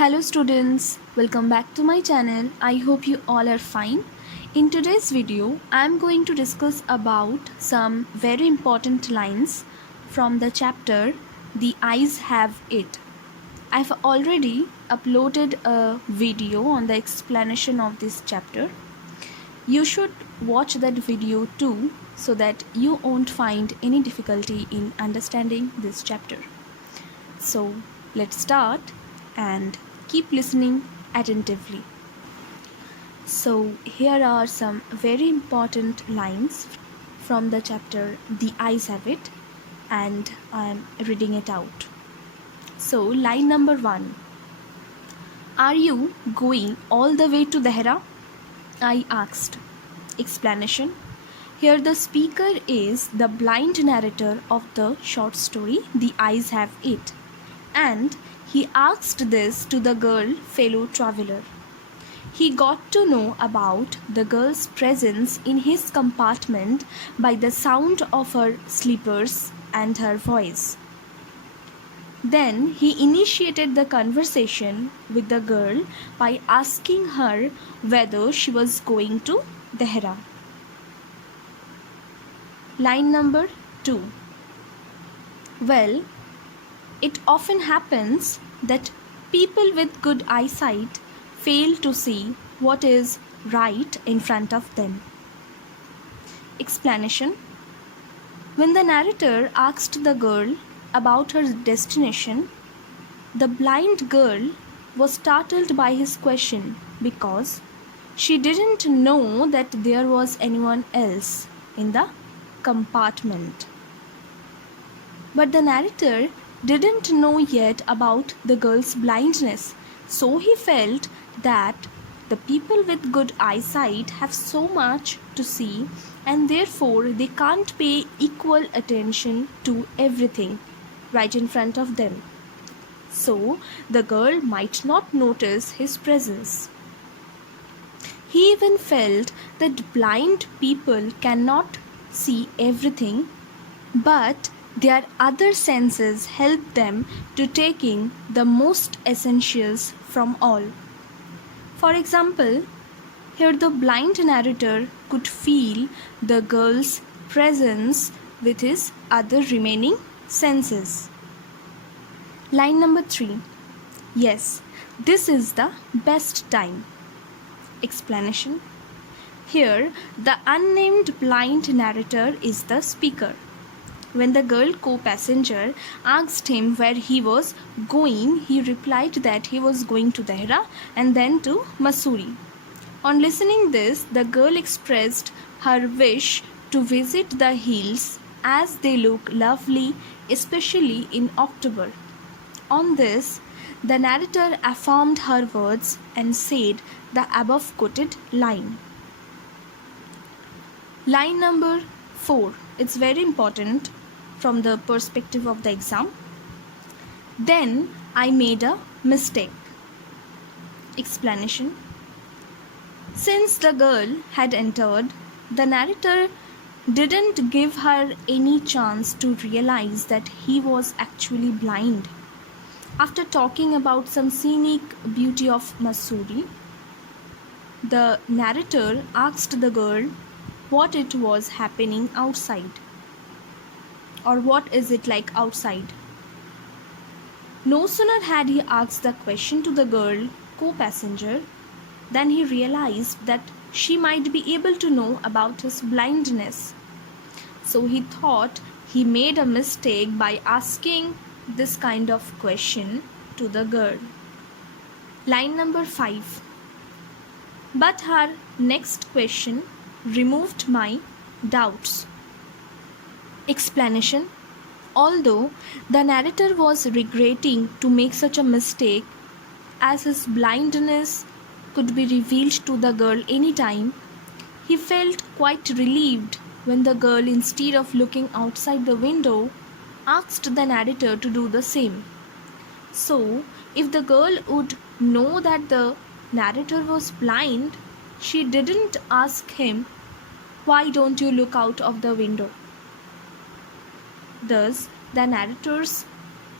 Hello students, welcome back to my channel. I hope you all are fine. In today's video, I am going to discuss about some very important lines from the chapter The Eyes Have It. I've already uploaded a video on the explanation of this chapter. You should watch that video too so that you won't find any difficulty in understanding this chapter. So let's start and keep listening attentively. So here are some very important lines from the chapter The Eyes Have It, and I am reading it out. So line number 1. Are you going all the way to Dehra? I asked. Explanation. Here the speaker is the blind narrator of the short story The Eyes Have It, and he asked this to the girl fellow traveler. He got to know about the girl's presence in his compartment by the sound of her slippers and her voice. Then he initiated the conversation with the girl by asking her whether she was going to Dehra. Line number 2. Well, it often happens that people with good eyesight fail to see what is right in front of them. Explanation. When the narrator asked the girl about her destination, the blind girl was startled by his question because she didn't know that there was anyone else in the compartment. But the narrator didn't know yet about the girl's blindness, so he felt that the people with good eyesight have so much to see and therefore they can't pay equal attention to everything right in front of them. So the girl might not notice his presence. He even felt that blind people cannot see everything, but their other senses help them to taking the most essentials from all. For example, here the blind narrator could feel the girl's presence with his other remaining senses. Line number 3. Yes, this is the best time. Explanation. Here, the unnamed blind narrator is the speaker. When the girl co-passenger asked him where he was going, he replied that he was going to Dehra and then to Mussoorie. On listening this, the girl expressed her wish to visit the hills as they look lovely, especially in October. On this, the narrator affirmed her words and said the above quoted line. Line number 4. It's very important from the perspective of the exam. Then I made a mistake. Explanation. Since the girl had entered, the narrator didn't give her any chance to realize that he was actually blind. After talking about some scenic beauty of Mussoorie, the narrator asked the girl what it was happening outside, or what is it like outside. No sooner had he asked the question to the girl co-passenger than he realized that she might be able to know about his blindness. So he thought he made a mistake by asking this kind of question to the girl. Line number 5. But her next question removed my doubts. Explanation. Although the narrator was regretting to make such a mistake, as his blindness could be revealed to the girl anytime, he felt quite relieved when the girl, instead of looking outside the window, asked the narrator to do the same. So, if the girl would know that the narrator was blind, she didn't ask him, "Why don't you look out of the window?" Thus, the narrator's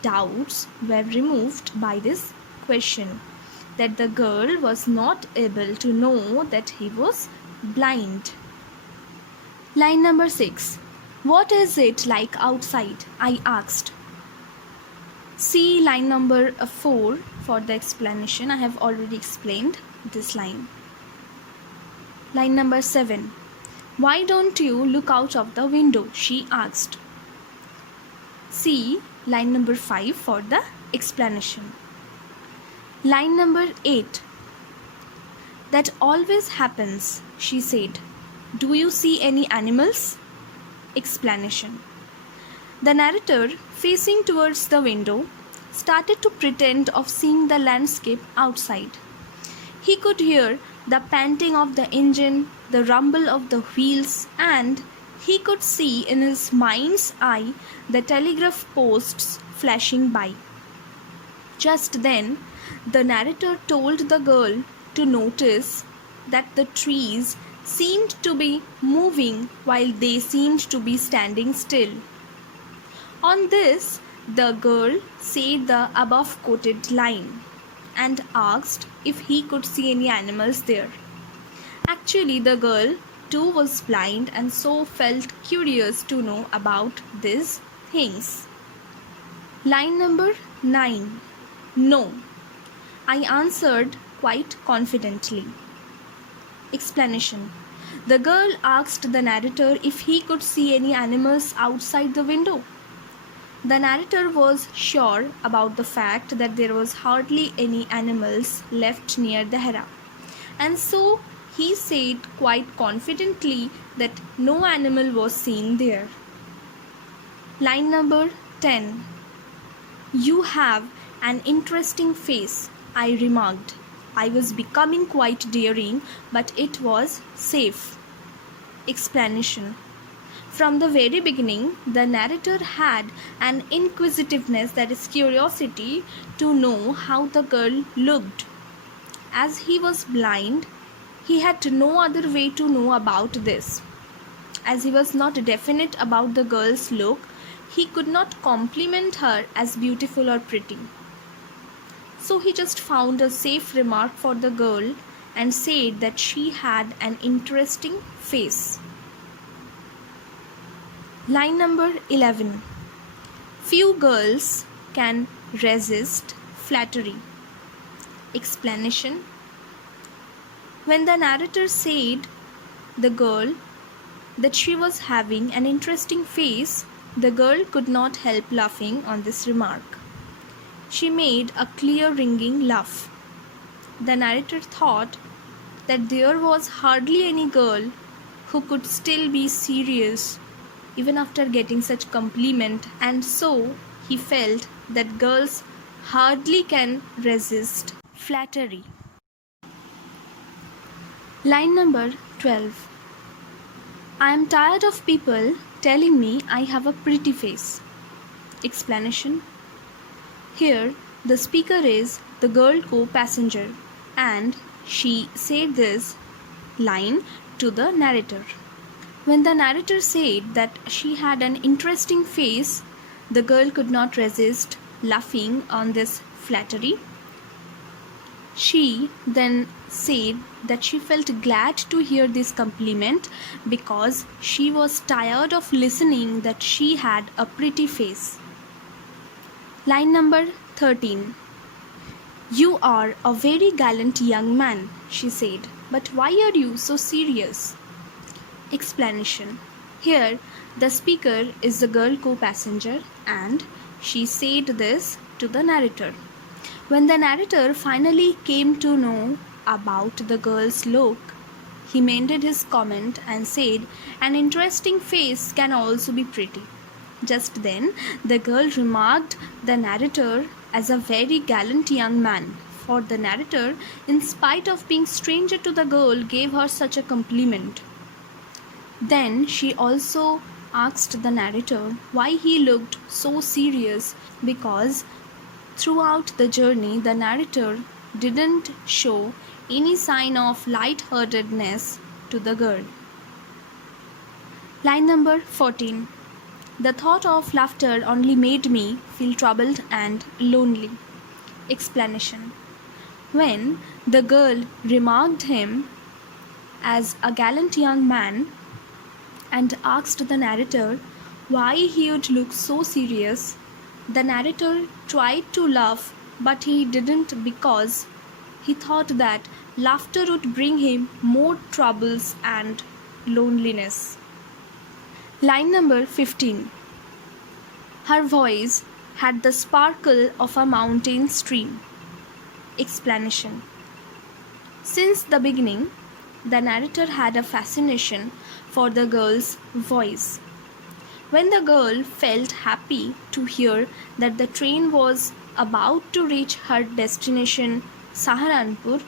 doubts were removed by this question that the girl was not able to know that he was blind. Line number 6. What is it like outside? I asked. See line number 4 for the explanation. I have already explained this line. Line number 7. Why don't you look out of the window? She asked. See line number 5 for the explanation. Line number 8. That always happens, she said. Do you see any animals? Explanation. The narrator, facing towards the window, started to pretend of seeing the landscape outside. He could hear the panting of the engine, the rumble of the wheels, and he could see in his mind's eye the telegraph posts flashing by. Just then, the narrator told the girl to notice that the trees seemed to be moving while they seemed to be standing still. On this, the girl said the above quoted line and asked if he could see any animals there. Actually, the girl too was blind and so felt curious to know about these things. Line number 9. No, I answered quite confidently. Explanation. The girl asked the narrator if he could see any animals outside the window. The narrator was sure about the fact that there was hardly any animals left near the Hera, and so he said quite confidently that no animal was seen there. Line number 10. You have an interesting face, I remarked. I was becoming quite daring, but it was safe. Explanation. From the very beginning, the narrator had an inquisitiveness, that is curiosity, to know how the girl looked. As he was blind, he had no other way to know about this. As he was not definite about the girl's look, he could not compliment her as beautiful or pretty. So he just found a safe remark for the girl and said that she had an interesting face. Line number 11. Few girls can resist flattery. Explanation. When the narrator said the girl that she was having an interesting face, the girl could not help laughing on this remark. She made a clear ringing laugh. The narrator thought that there was hardly any girl who could still be serious even after getting such compliment, and so he felt that girls hardly can resist flattery. Line number 12. I am tired of people telling me I have a pretty face. Explanation. Here, the speaker is the girl co-passenger, and she said this line to the narrator. When the narrator said that she had an interesting face, the girl could not resist laughing on this flattery. She then said that she felt glad to hear this compliment because she was tired of listening that she had a pretty face. Line number 13. You are a very gallant young man, she said, but why are you so serious? Explanation. Here, the speaker is the girl co-passenger, and she said this to the narrator. When the narrator finally came to know about the girl's look, he mended his comment and said, an interesting face can also be pretty. Just then, the girl remarked the narrator as a very gallant young man, for the narrator, in spite of being stranger to the girl, gave her such a compliment. Then she also asked the narrator why he looked so serious, because throughout the journey the narrator didn't show any sign of light-heartedness to the girl. Line number 14. The thought of laughter only made me feel troubled and lonely. Explanation. When the girl remarked him as a gallant young man and asked the narrator why he would look so serious, the narrator tried to laugh, but he didn't because he thought that laughter would bring him more troubles and loneliness. Line number 15. Her voice had the sparkle of a mountain stream. Explanation. Since the beginning, the narrator had a fascination for the girl's voice. When the girl felt happy to hear that the train was about to reach her destination, Saharanpur,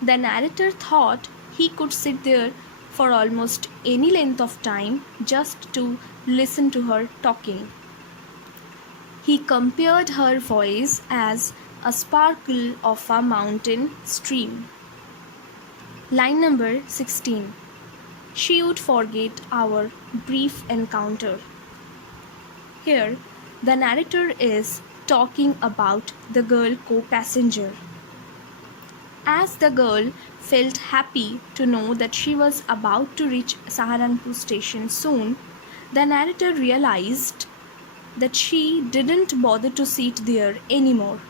the narrator thought he could sit there for almost any length of time just to listen to her talking. He compared her voice as a sparkle of a mountain stream. Line number 16. She would forget our brief encounter. Here, the narrator is talking about the girl co-passenger. As the girl felt happy to know that she was about to reach Saharanpur station soon, the narrator realized that she didn't bother to sit there anymore.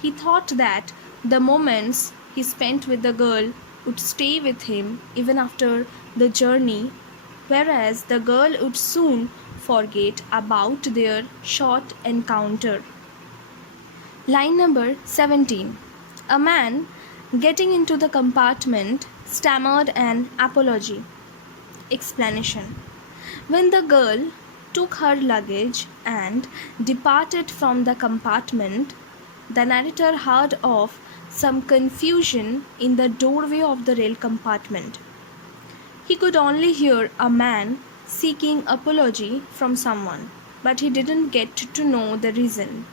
He thought that the moments he spent with the girl would stay with him even after the journey, whereas the girl would soon forget about their short encounter. Line number 17. A man getting into the compartment stammered an apology. Explanation. When the girl took her luggage and departed from the compartment, the narrator heard of some confusion in the doorway of the rail compartment. He could only hear a man seeking apology from someone, but he didn't get to know the reason.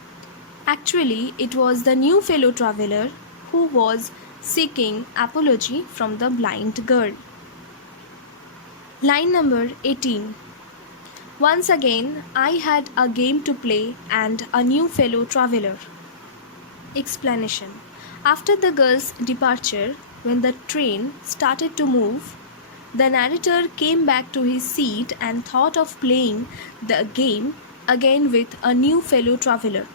Actually, it was the new fellow traveler who was seeking apology from the blind girl. Line number 18. Once again, I had a game to play and a new fellow traveler. Explanation. After the girl's departure, when the train started to move, the narrator came back to his seat and thought of playing the game again with a new fellow traveler.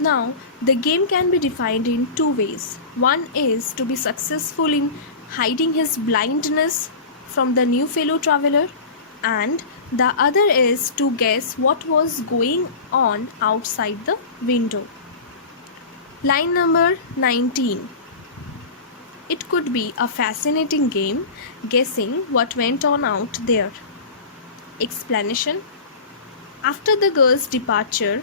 Now, the game can be defined in two ways. One is to be successful in hiding his blindness from the new fellow traveler, and the other is to guess what was going on outside the window. Line number 19. It could be a fascinating game guessing what went on out there. Explanation. After the girl's departure,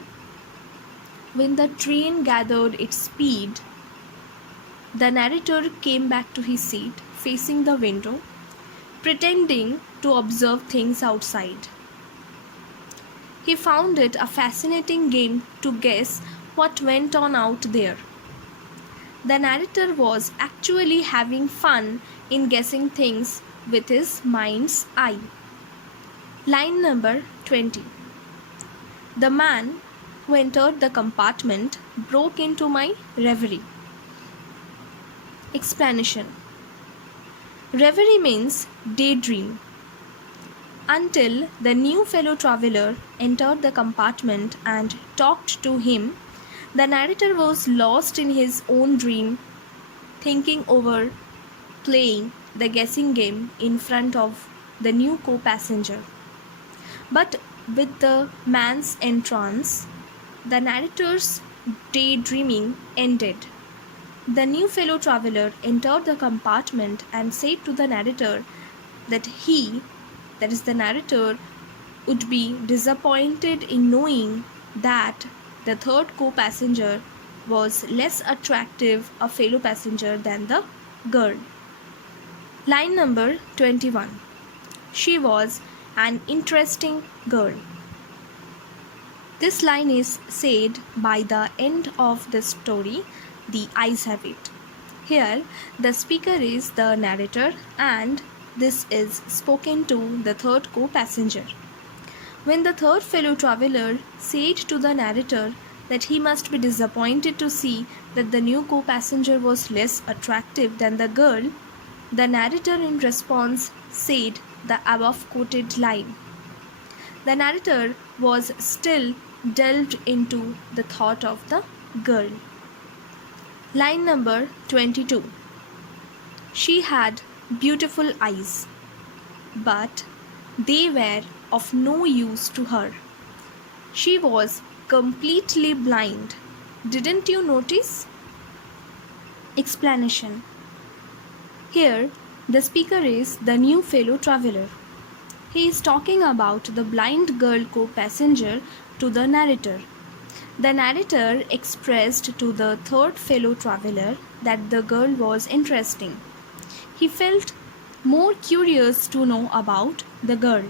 when the train gathered its speed, the narrator came back to his seat facing the window, pretending to observe things outside. He found it a fascinating game to guess what went on out there. The narrator was actually having fun in guessing things with his mind's eye. Line number 20. The man who entered the compartment broke into my reverie. Explanation. Reverie means daydream. Until the new fellow traveler entered the compartment and talked to him, the narrator was lost in his own dream, thinking over playing the guessing game in front of the new co-passenger. But with the man's entrance, the narrator's daydreaming ended. The new fellow traveler entered the compartment and said to the narrator that he, that is the narrator, would be disappointed in knowing that the third co-passenger was less attractive a fellow passenger than the girl. Line number 21. She was an interesting girl. This line is said by the end of the story, The Eyes Have It. Here, the speaker is the narrator and this is spoken to the third co-passenger. When the third fellow traveler said to the narrator that he must be disappointed to see that the new co-passenger was less attractive than the girl, the narrator in response said the above quoted line. The narrator was still delved into the thought of the girl. Line number 22. She had beautiful eyes, but they were of no use to her. She was completely blind. Didn't you notice? Explanation. Here, the speaker is the new fellow traveler. He is talking about the blind girl co-passenger to the narrator. The narrator expressed to the third fellow traveler that the girl was interesting. He felt more curious to know about the girl.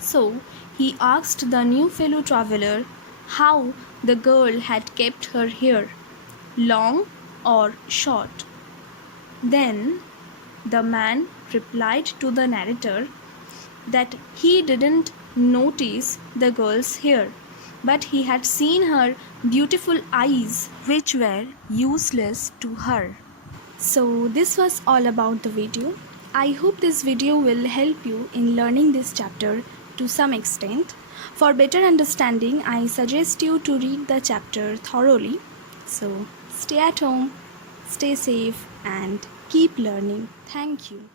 So, he asked the new fellow traveler how the girl had kept her hair, long or short. Then, the man replied to the narrator that he didn't notice the girl's hair, but he had seen her beautiful eyes, which were useless to her. So this was all about the video. I hope this video will help you in learning this chapter to some extent. For better understanding, I suggest you to read the chapter thoroughly. So stay at home, stay safe, and keep learning. Thank you.